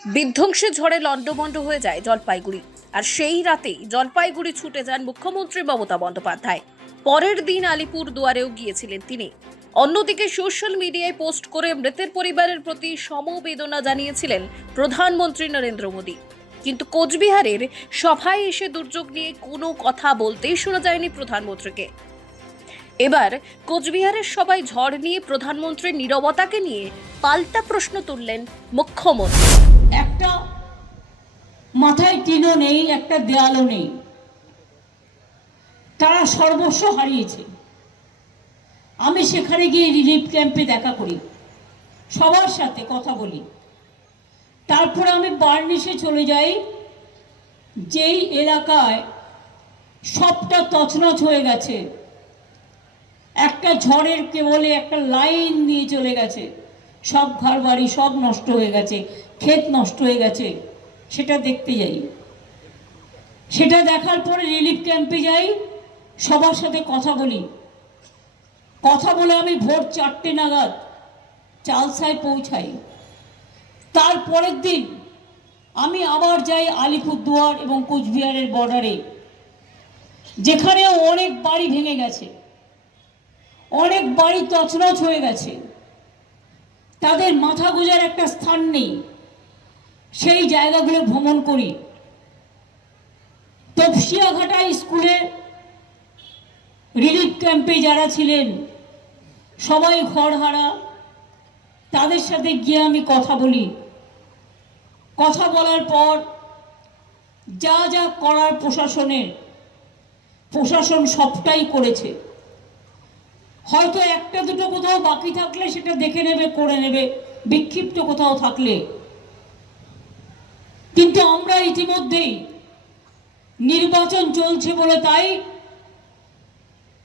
বিধ্বংসী ঝড়ে লণ্ডভণ্ড হয়ে যায় জলপাইগুড়ি। আর সেই রাতেই জলপাইগুড়ি ছুটে যান মুখ্যমন্ত্রী মমতা বন্দ্যোপাধ্যায়। পরের দিন আলিপুর দুয়ারেও গিয়েছিলেন তিনি। অন্যদিকে সোশ্যাল মিডিয়ায় পোস্ট করে মৃতের পরিবারের প্রতি সমবেদনা জানিয়েছিলেন প্রধানমন্ত্রী নরেন্দ্র মোদী। কিন্তু কোচবিহারের সভায় এসে দুর্যোগ নিয়ে কোনো কথা বলতেই শোনা যায়নি প্রধানমন্ত্রীকে। এবার কোচবিহারের সবাই ঝড় নিয়ে প্রধানমন্ত্রীর নীরবতাকে নিয়ে পাল্টা প্রশ্ন তুললেন মুখ্যমন্ত্রী। একটা মাথায় টিনও নেই, একটা দেয়ালও নেই, তারা সর্বস্ব হারিয়েছে। আমি সেখানে গিয়ে রিলিফ ক্যাম্পে দেখা করি, সবার সাথে কথা বলি, তারপরে আমি বার্নিশে চলে যাই, যেই এলাকায় সবটা তছনছ হয়ে গেছে, একটা ঝড়ের কেবলে একটা লাইন নিয়ে চলে গেছে, সব ঘরবাড়ি সব নষ্ট হয়ে গেছে, ক্ষেত নষ্ট হয়ে গেছে, সেটা দেখতে যাই। সেটা দেখার পরে রিলিফ ক্যাম্পে যাই, সবার সাথে কথা বলি। কথা বলে আমি ভোর 4টে নাগাদ চালসায় পৌঁছাই। তারপরের দিন আমি আবার যাই আলিপুরদুয়ার এবং কোচবিহারের বর্ডারে, যেখানে অনেক বাড়ি ভেঙে গেছে, অনেক বাড়ি তছনছ হয়ে গেছে, তাদের মাথা গোঁজার একটা স্থান নেই। সেই জায়গাগুলো ভ্রমণ করি। তপসিয়াঘাটা স্কুলে রিলিফ ক্যাম্পে যারা ছিলেন সবাই ঘরহারা, তাদের সাথে গিয়ে আমি কথা বলি। কথা বলার পর যা যা করার প্রশাসন সবটাই করেছে। হয়তো একটা দুটো কোথাও বাকি থাকলে সেটা দেখে নেবে, করে নেবে, বিক্ষিপ্ত কোথাও থাকলে। কিন্তু আমরা ইতিমধ্যেই নির্বাচন চলছে বলে তাই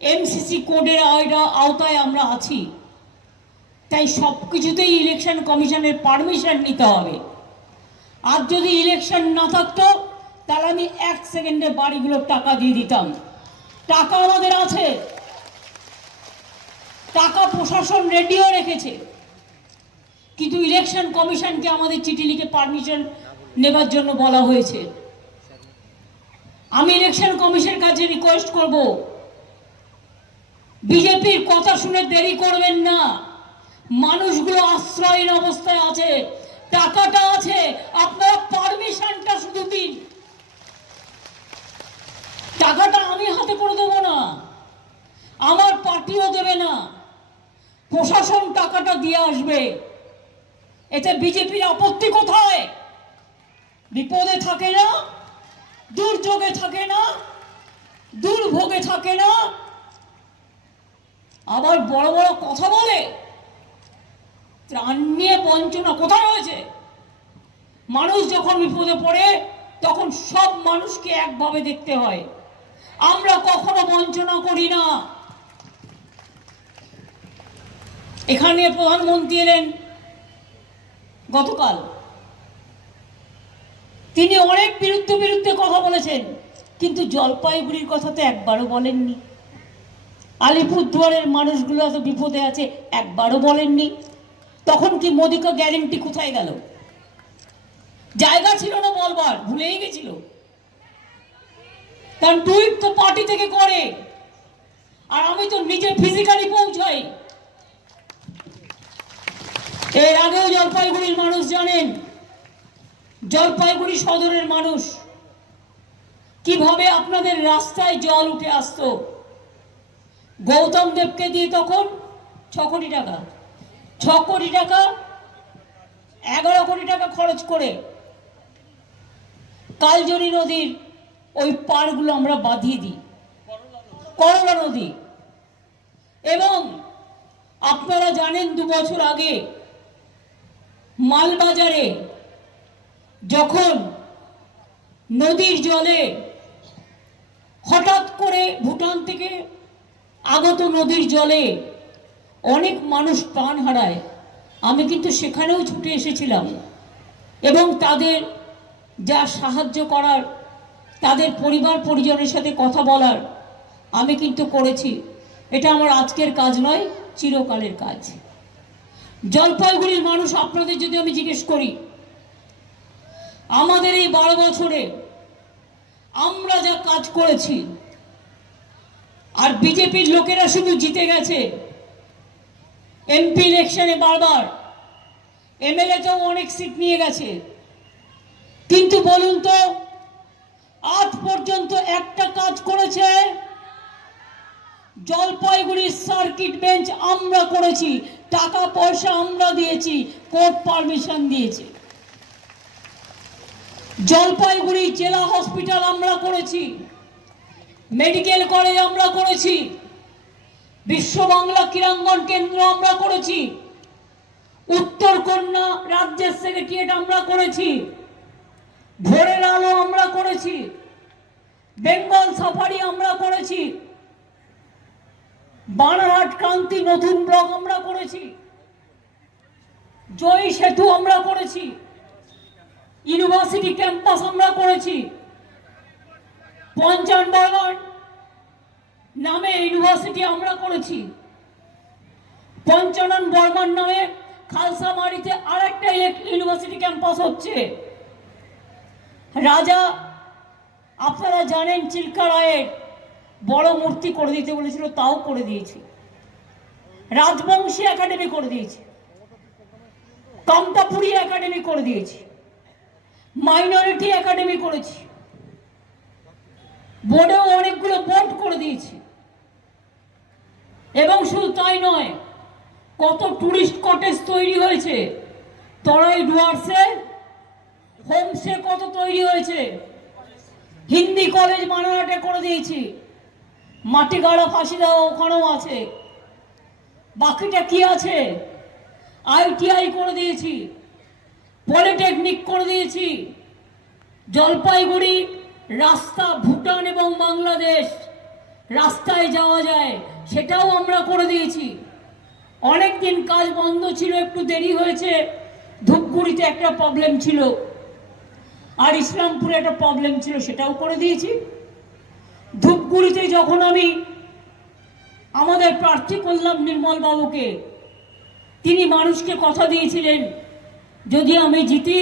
এমসিসি কোডের আওতায় আমরা আছি, তাই সব কিছুতেই ইলেকশন কমিশনের পারমিশন নিতে হবে। আর যদি ইলেকশন না থাকতো তাহলে আমি 1 সেকেন্ডে বাড়িগুলোর টাকা দিয়ে দিতাম। টাকা আমাদের আছে, টাকা প্রশাসন রেডিও রেখেছে, কিন্তু ইলেকশন কমিশনকে আমাদের চিঠি লিখে পারমিশন নেবার জন্য বলা হয়েছে। আমি ইলেকশন কমিশনের কাছে রিকোয়েস্ট করব, বিজেপির কথা শুনে দেরি করবেন না। মানুষগুলো আশ্রয়হীন অবস্থায় আছে, টাকাটা আছে, আপনারা পারমিশনটা শুধু দিন। টাকাটা আমি হাতে করে দেবো না, আমার পার্টিও দেবে না, প্রশাসন টাকাটা দিয়ে আসবে। এতে বিজেপির আপত্তি কোথায়? বিপদে থাকে না, দুর্যোগে থাকে না, দুর্ভোগে থাকে না, আবার বড় বড় কথা বলে। ত্রাণ নিয়ে বঞ্চনা কোথায় হয়েছে? মানুষ যখন বিপদে পড়ে তখন সব মানুষকে একভাবে দেখতে হয়। আমরা কখনো বঞ্চনা করি না। এখানে প্রধানমন্ত্রী এলেন গতকাল, তিনি অনেক বিরুদ্ধে কথা বলেছেন, কিন্তু জলপাইগুড়ির কথা তো একবারও বলেননি। আলিপুরদুয়ারের মানুষগুলো এত বিপদে আছে, একবারও বলেননি। তখন কি মোদিকে গ্যারেন্টি কোথায় গেল? জায়গা ছিল না বলবার, ভুলেই গেছিল। কারণ টুইট তো পার্টি থেকে করে, আর আমি তো নিজে ফিজিক্যালি পৌঁছাই। এর আগেও জলপাইগুড়ির মানুষ জানেন, জলপাইগুড়ি সদরের মানুষ কিভাবে আপনাদের রাস্তায় জল উঠে আসতো। গৌতম দেবকে দিয়ে তখন 6 কোটি টাকা, 11 কোটি টাকা খরচ করে কালজনি নদীর ওই পাড়গুলো আমরা বাঁধিয়ে দিই, করলা নদী। এবং আপনারা জানেন 2 বছর আগে মালবাজারে যখন নদীর জলে হঠাৎ করে ভুটান থেকে আগত নদীর জলে অনেক মানুষ প্রাণ হারায়, আমি কিন্তু সেখানেও ছুটে এসেছিলাম এবং তাদের যা সাহায্য করার, তাদের পরিবার পরিজনের সাথে কথা বলার আমি কিন্তু করেছি। এটা আমার আজকের কাজ নয়, চিরকালের কাজ। জলপাইগুড়ির মানুষ, আপনাদের যদি আমি জিজ্ঞেস করি আমাদের এই 12 বছরে আমরা যা কাজ করেছি, আর বিজেপির লোকেরা শুধু জিতে গেছে, এমপি ইলেকশনে বারবার, এমএলএতেও অনেক সিট নিয়ে গেছে, কিন্তু বলুন তো আজ পর্যন্ত একটা কাজ করেছে? জলপাইগুড়ির সার্কিট বেঞ্চ আমরা করেছি, টাকা পয়সা আমরা দিয়েছি, কোর্ট পারমিশন দিয়েছি। জলপাইগুড়ি জেলা হসপিটাল আমরা করেছি, মেডিকেল কলেজ আমরা করেছি, বিশ্ব বাংলা ক্রীড়াঙ্গন কেন্দ্র আমরা করেছি, উত্তর কন্যা রাজ্যের সেক্রেটারিয়েট আমরা করেছি, ভোরের আলো আমরা করেছি, বেঙ্গল সাফারি আমরা করেছি, বানারহাট ক্রান্তি নতুন ব্লক আমরা করেছি, জয় সেতু আমরা করেছি, ইউনিভার্সিটি ক্যাম্পাস আমরা করেছি, পঞ্চানন নামে ইউনিভার্সিটি আমরা করেছি, পঞ্চানন বর্মন নামে খালসামারিতে আরেকটা ইউনিভার্সিটি ক্যাম্পাস হচ্ছে। রাজা আপনারা জানেন চিল্কা রায়ের বড় মূর্তি করে দিতে বলেছিল, তাও করে দিয়েছি। রাজবংশী একাডেমি করে দিয়েছি, কামতাপুরী একাডেমি করে দিয়েছি, মাইনরিটি একাডেমি করেছি, বোর্ডেও অনেকগুলো বোর্ড করে দিয়েছি। এবং শুধু তাই নয়, কত টুরিস্ট কটেজ তৈরি হয়েছে, তরাই ডুয়ার্সে হোমস্টে কত তৈরি হয়েছে, হিন্দি কলেজ বানারহাটে করে দিয়েছি, মাটিগাড়া ফাঁসি দেওয়া ওখানেও আছে, বাকিটা কি আছে? আইটিআই করে দিয়েছি, পলিটেকনিক করে দিয়েছি, জলপাইগুড়ি রাস্তা ভুটান এবং বাংলাদেশ রাস্তায় যাওয়া যায় সেটাও আমরা করে দিয়েছি। অনেকদিন কাজ বন্ধ ছিল, একটু দেরি হয়েছে, ধূপগুড়িতে একটা প্রবলেম ছিল আর ইসলামপুরে একটা প্রবলেম ছিল, সেটাও করে দিয়েছি। ধূপগুড়িতে যখন আমি আমাদের প্রার্থী করলাম নির্মল বাবুকে, তিনি মানুষকে কথা দিয়েছিলেন যদি আমি জিতি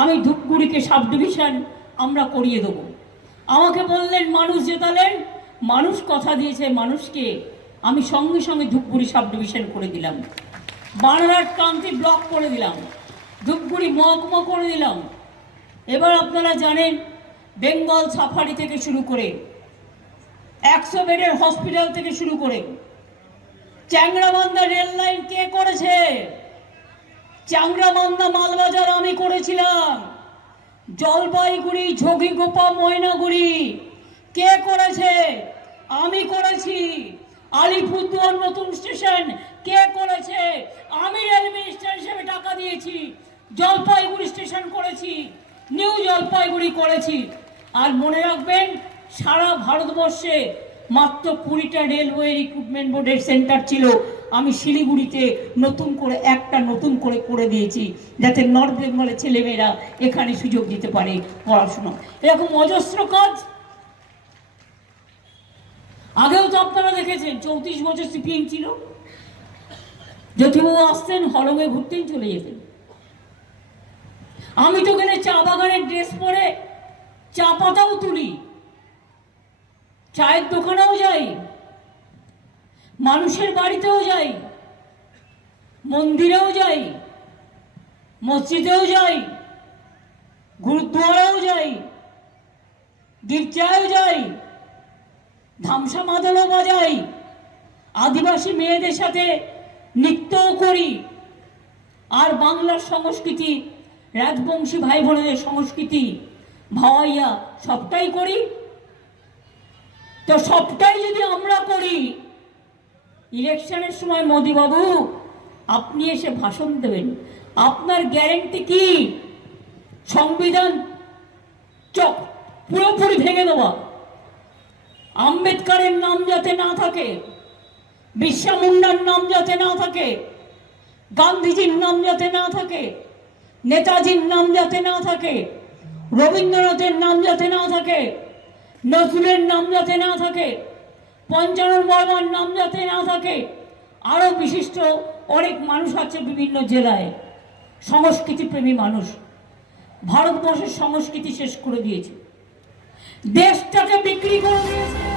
আমি ধূপগুড়িকে সাব ডিভিশন আমরা করিয়ে দেব। আমাকে বললেন মানুষ জেতালেন, মানুষ কথা দিয়েছে মানুষকে, আমি সঙ্গে সঙ্গে ধূপগুড়ি সাব ডিভিশন করে দিলাম, বানারহাট ক্রান্তি ব্লক করে দিলাম, ধূপগুড়ি মহকুমা করে দিলাম। এবার আপনারা জানেন বেঙ্গল সাফারি থেকে শুরু করে 100 বেডের হসপিটাল থেকে শুরু করে চ্যাংড়াবান্ধা রেল লাইন কে করেছে? চ্যাংড়াবান্ধা মালবাজার আমি করেছিলাম। জলপাইগুড়ি ঝগিগোপা ময়নাগুড়ি কে করেছে? আমি করেছি। আলিপুরদুয়ার নতুন স্টেশন কে করেছে? আমি রেল মিনিস্টার হিসেবে টাকা দিয়েছি। জলপাইগুড়ি স্টেশন করেছি, নিউ জলপাইগুড়ি করেছি। আর মনে রাখবেন সারা ভারতবর্ষে মাত্র 20টা রেলওয়ে রিক্রুটমেন্ট বোর্ডের সেন্টার ছিল, আমি শিলিগুড়িতে নতুন করে করে দিয়েছি, যাতে নর্থ বেঙ্গলের ছেলেমেয়েরা এখানে সুযোগ দিতে পারে পড়াশোনা। এরকম অজস্র কাজ আগেও তো আপনারা দেখেছেন। 34 বছর সিপিএম ছিল, জ্যোতিবাবু আসতেন হলঙে ঘুরতেন চলে যেতেন। আমি তো গেলে চা বাগানের ড্রেস পরে চা পাতাও তুলি, চায়ের দোকানেও যাই, মানুষের বাড়িতেও যাই, মন্দিরেও যাই, মসজিদেও যাই, গুরুদ্বারাও যাই, গির্জায়ও যাই, ধামসা মাদলও বাজাই, আদিবাসী মেয়েদের সাথে নৃত্যও করি, আর বাংলার সংস্কৃতি, রাজবংশী ভাই বোনেদের সংস্কৃতি, ভাওয়াইয়া সবটাই করি। তো সবটাই যদি আমরা করি, ইলেকশনের সময় মোদি বাবু আপনি এসে ভাষণ দেবেন, আপনার গ্যারেন্টি কি সংবিধান পুরোপুরি ভেঙে দেওয়া? আম্বেদকরের নাম যাতে না থাকে, বিরসা মুন্ডার নাম যাতে না থাকে, গান্ধীজির নাম যাতে না থাকে, নেতাজির নাম যাতে না থাকে, রবীন্দ্রনাথের নাম যাতে না থাকে, নজরুলের নাম যাতে না থাকে, পঞ্চানন বর্মার নাম যাতে না থাকে, আরো বিশিষ্ট অনেক মানুষ আছে বিভিন্ন জেলায়, সংস্কৃতিপ্রেমী মানুষ, ভারতবর্ষের সংস্কৃতি শেষ করে দিয়েছে, দেশটাকে বিক্রি করে দিয়েছে।